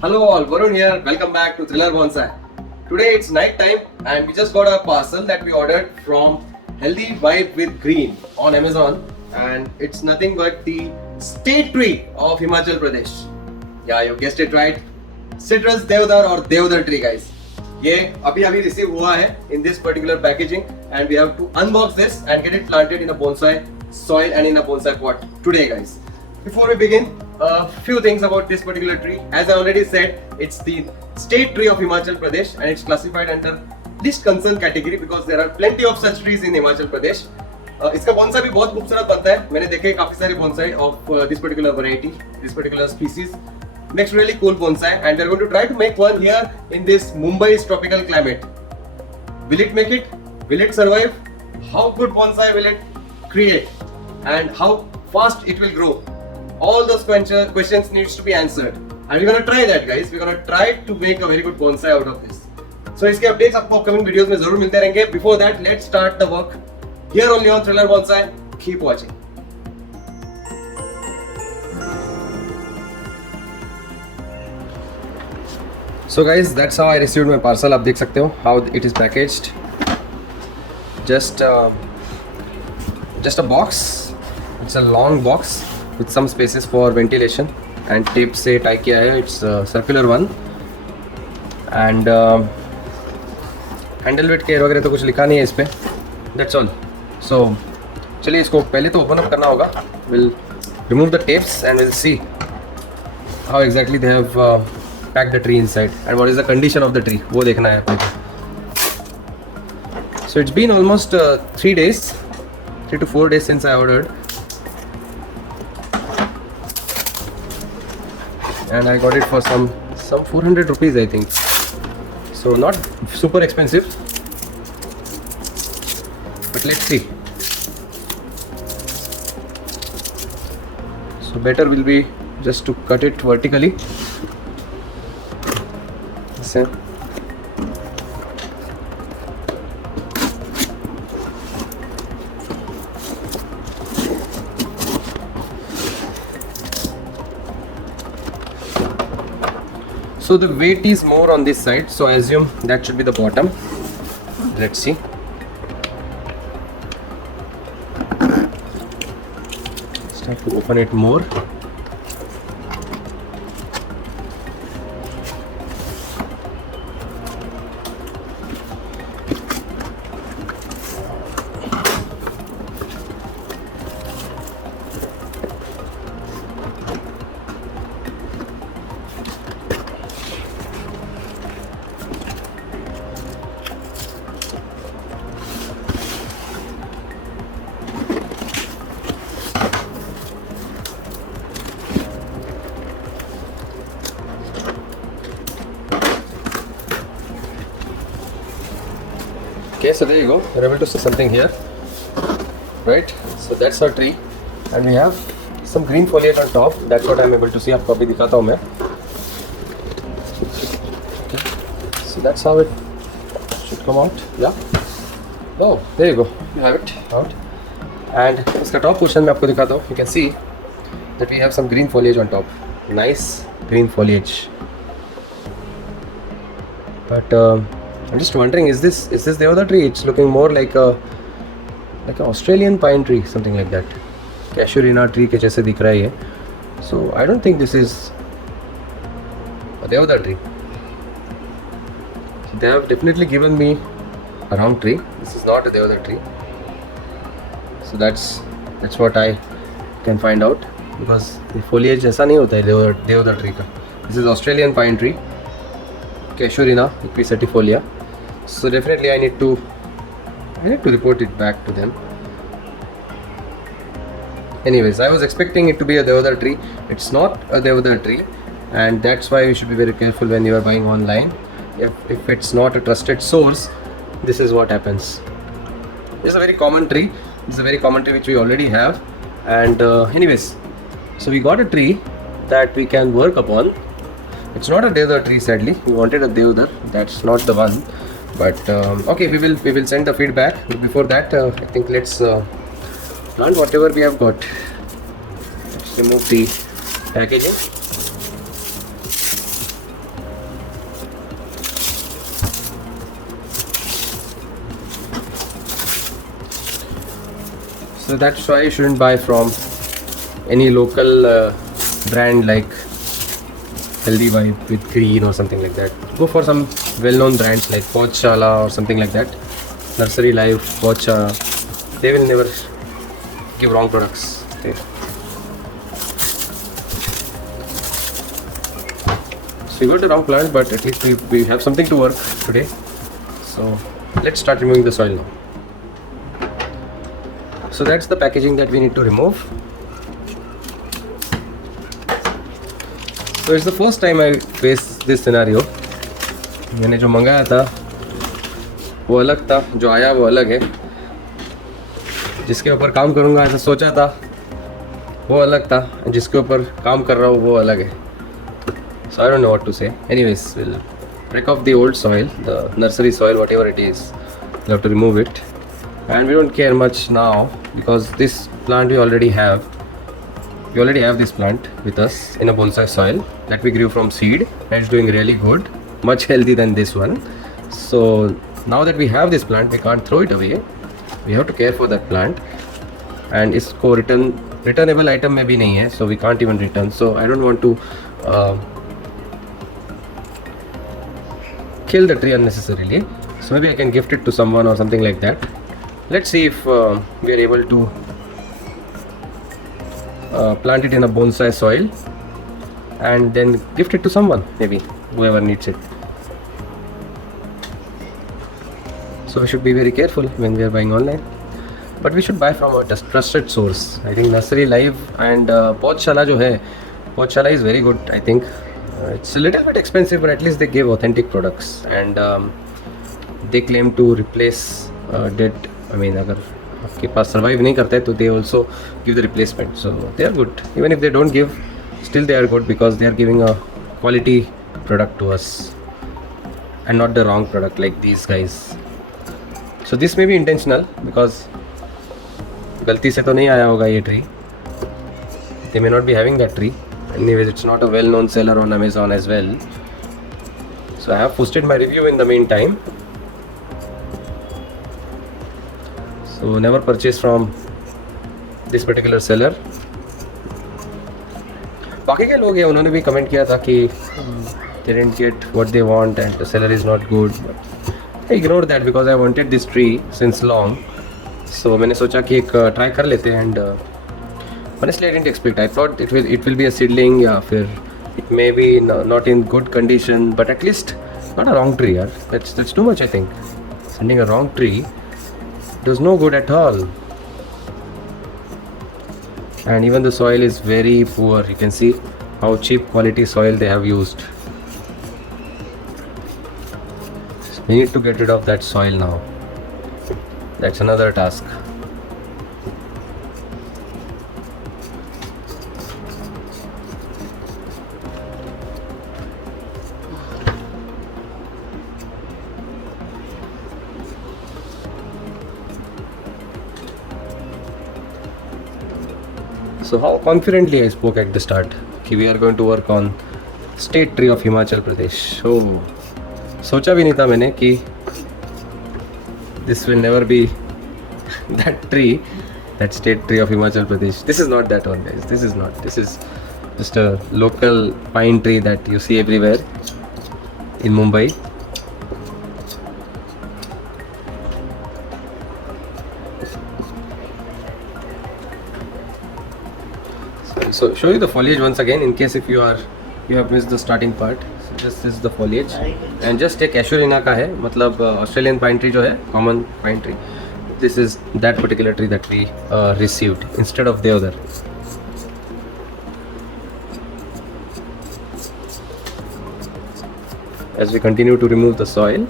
Hello all, Varun here. Welcome back to Thriller Bonsai. Today it's night time and we just got a parcel that we ordered from Healthy Vibe with Green on Amazon, and it's nothing but the state tree of Himachal Pradesh. Yeah, you guessed it right. Citrus Deodhar or Deodhar tree, guys. ये अभी receive हुआ है in this particular packaging, and we have to unbox this and get it planted in a bonsai soil and in a bonsai pot today, guys. Before we begin, a few things about this particular tree. As I already said, it's the state tree of Himachal Pradesh and it's classified under least concern category because there are plenty of such trees in Himachal Pradesh. इसका bonsai भी बहुत खूबसूरत बनता है. मैंने देखे काफी सारे bonsai of this particular variety, this particular species. Makes really cool bonsai, and we're going to try to make one here in this Mumbai's tropical climate. Will it make it? Will it survive? How good bonsai will it create? And how fast it will grow? All those questions needs to be answered, and we're gonna try that, guys. We're gonna try to make a very good bonsai out of this. So इसके updates आपको upcoming videos में जरूर मिलते रहेंगे. Before that, let's start the work here only on Thriller Bonsai. Keep watching. So guys, that's how I received my parcel. आप देख सकते हो how it is packaged. Just a box. It's a long box with some spaces for ventilation and tape से tie किया है. It's a circular one and handle weight care वगैरह तो कुछ लिखा नहीं है इस पे. That's all. So चलिए इसको पहले तो ओपन अप करना होगा. We'll remove the tapes and we'll see how exactly they have packed the tree inside and what is the condition of the tree. वो देखना है अपने को. So it's been almost 3 to 4 days since I ordered. And I got it for some 400 rupees, I think. So not super expensive, but let's see. So better will be just to cut it vertically. So So the weight is more on this side, so I assume that should be the bottom. Let's see. Start to open it more. Okay, so there you go. You're able to see something here, right? So that's our tree, and we have some green foliage on top. That's what I'm able to see. आपको अभी दिखाता हूँ मैं. Okay. So that's how it should come out. Yeah. Oh, there you go. You have it out. And इसका top portion मैं आपको दिखाता हूँ. You can see that we have some green foliage on top. Nice green foliage. But I'm just wondering, is this the other tree? It's looking more like an Australian pine tree, something like that. Casuarina tree के जैसे दिख रहा है ये. So I don't think this is a Deodhar tree. They have definitely given me a wrong tree. This is not a Deodhar tree. So that's what I can find out, because the foliage ऐसा नहीं होता है Deodhar tree का. This is Australian pine tree, Casuarina equisetifolia. So definitely I need to report it back to them. Anyways, I was expecting it to be a Deodhar tree. It's not a Deodhar tree, and that's why you should be very careful when you are buying online. If it's not a trusted source, this is what happens. This is a very common tree. This is a very common tree which we already have. And anyways, so we got a tree that we can work upon. It's not a Deodhar tree, sadly. We wanted a Deodhar. That's not the one. But okay, we will send the feedback. But before that, I think let's plant whatever we have got. Let's remove the packaging. So that's why you shouldn't buy from any local brand like Healthy Vibe with green or something like that. Go for some well-known brands like Podshala or something like that. Nursery Life, Pocha. They will never give wrong products. Okay. So you got the wrong plant, but at least we have something to work today. So let's start removing the soil now. So that's the packaging that we need to remove. So it's the first time I face this scenario. मैंने जो मंगाया था वो अलग था, जो आया वो अलग है. जिसके ऊपर काम करूँगा ऐसा सोचा था वो अलग था, जिसके ऊपर काम कर रहा हूँ वो अलग है. So I don't know what to say. Anyways, we'll break off the old soil, the nursery soil, whatever it is. We'll have to remove it. And we don't care much now because this plant we already have. We already have this plant with us in a bonsai soil that we grew from seed, and it's doing really good, much healthy than this one. So now that we have this plant, we can't throw it away. We have to care for that plant. And इसको returnable item में भी नहीं है, so we can't even return. So I don't want to kill the tree unnecessarily. So maybe I can gift it to someone or something like that. Let's see if we are able to plant it in a bonsai soil and then gift it to someone, maybe whoever needs it. So we should be very careful when we are buying online, but we should buy from a trusted source. I think Nursery Live and Podshala जो है, Podshala is very good. I think it's a little bit expensive, but at least they give authentic products, and they claim to replace dead. I mean, अगर आपके पास survive नहीं करते तो they also give the replacement. So they are good. Even if they don't give, still they are good because they are giving a quality product to us and not the wrong product like these guys. So this may be intentional because गलती से तो नहीं आया होगा ये tree. They may not be having that tree. Anyways, it's not a well-known seller on Amazon as well. So I have posted my review in the meantime. So never purchase from this particular seller. बाकी के लोग हैं उन्होंने भी comment किया था कि they didn't get what they want and the seller is not good. But I ignored that because I wanted this tree since long. So मैंने सोचा कि एक try कर लेते हैं, and honestly I didn't expect. I thought it will be a seedling या फिर it may be not in good condition, but at least not a wrong tree यार. That's too much I think. Sending a wrong tree does no good at all. And even the soil is very poor. You can see how cheap quality soil they have used. So we need to get rid of that soil now. That's another task. So how confidently I spoke at the start कि we are going to work on state tree of Himachal Pradesh. Oh, सोचा भी नहीं था मैंने कि this will never be that tree, that state tree of Himachal Pradesh. This is not that one, guys. This is not. This is just a local pine tree that you see everywhere in Mumbai. So show you the foliage once again in case if you have missed the starting part. So this is the foliage, and just a Casuarina का है, मतलब Australian pine tree जो है, common pine tree. This is that particular tree that we received instead of Deodhar. As we continue to remove the soil,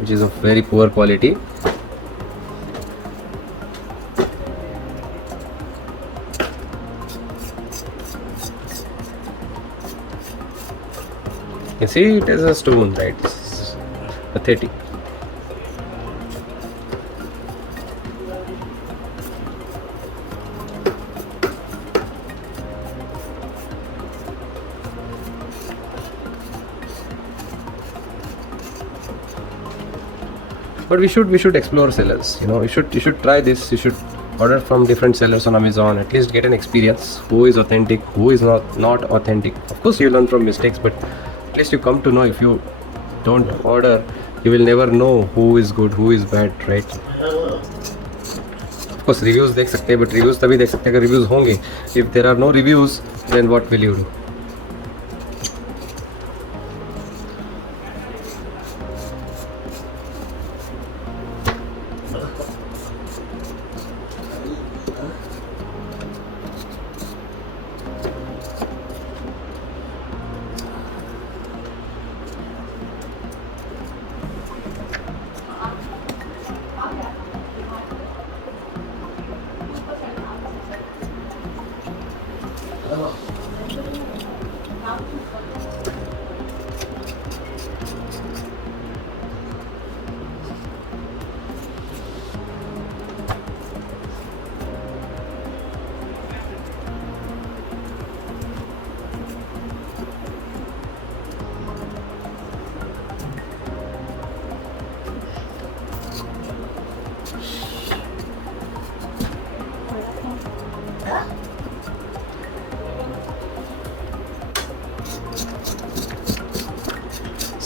which is of very poor quality. You see, it is a stone, right? It's pathetic. But we should explore sellers. You should try this. You should order from different sellers on Amazon. At least get an experience. Who is authentic? Who is not authentic? Of course, you learn from mistakes, but at least you come to know. If you don't order, you will never know who is good, who is bad, right? Of course, reviews देख सकते हैं, but reviews तभी देख सकते हैं अगर reviews होंगे. If there are no reviews, then what will you do?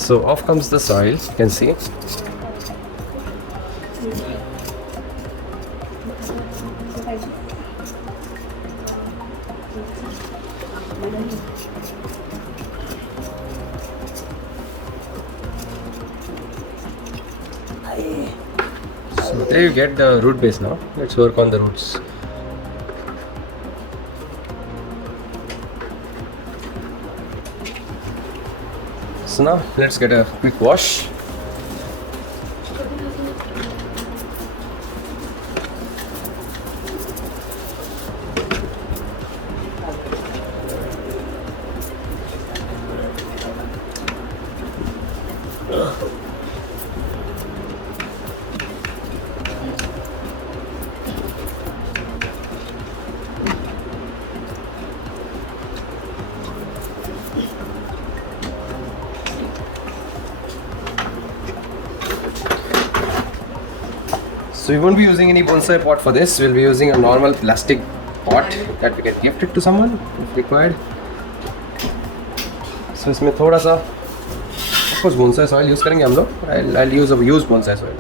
So off comes the soil, you can see. So there you get the root base now. Let's work on the roots. So now let's get a quick wash. So we won't be using any bonsai pot for this. We'll be using a normal plastic pot that we can gift it to someone if required. So इसमें थोड़ा सा, of course bonsai soil use करेंगे हम लोग. I'll use a used bonsai soil.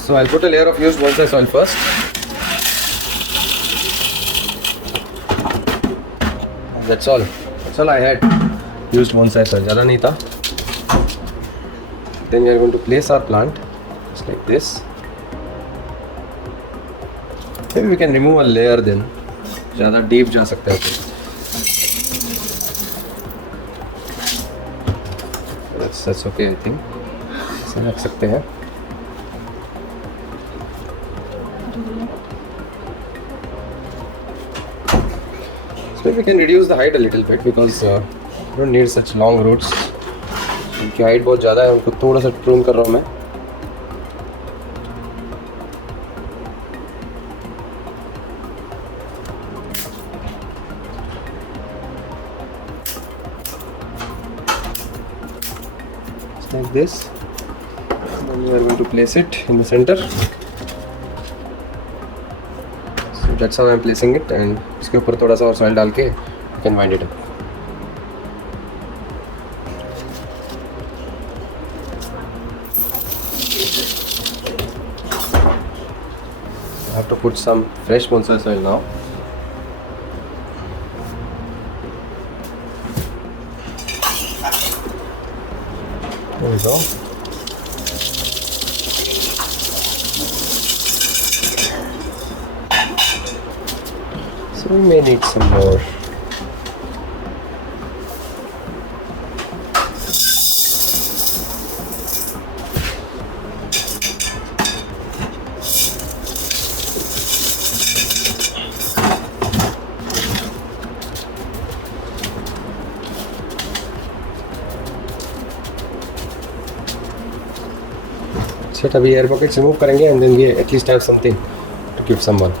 So I'll put a layer of used bonsai soil first. That's all. That's all I had. Used bonsai soil. ज़्यादा नहीं था. Then we are going to place our plant just like this. Maybe we can remove a layer then. ज़्यादा deep जा सकते हैं. That's okay I think. ऐसे रख सकते हैं. So we can reduce the height a little bit because we don't need such long roots. उनकी height बहुत ज़्यादा है, उनको थोड़ा सा प्रून कर रहा हूँ मैं. Like this. Then we are going to place it in the center. So that's how I am placing it, and इसके ऊपर थोड़ा सा और soil डाल के you can wind it up. I have to put some fresh bonsai soil now. There we go. So we may need some more. Set अभी air pockets remove करेंगे and then we at least have something to give someone.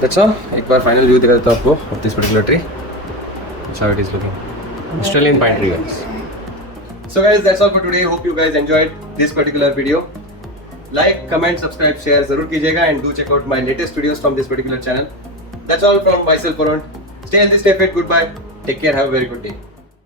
That's all. एक बार final view दिखा देता हूँ आपको of this particular tree. That's how it is looking. Australian pine tree, guys. So guys, that's all for today. Hope you guys enjoyed this particular video. Like, comment, subscribe, share जरूर कीजिएगा and do check out my latest videos from this particular channel. That's all from myself, Varun. Stay healthy, stay fit. Goodbye. Take care. Have a very good day.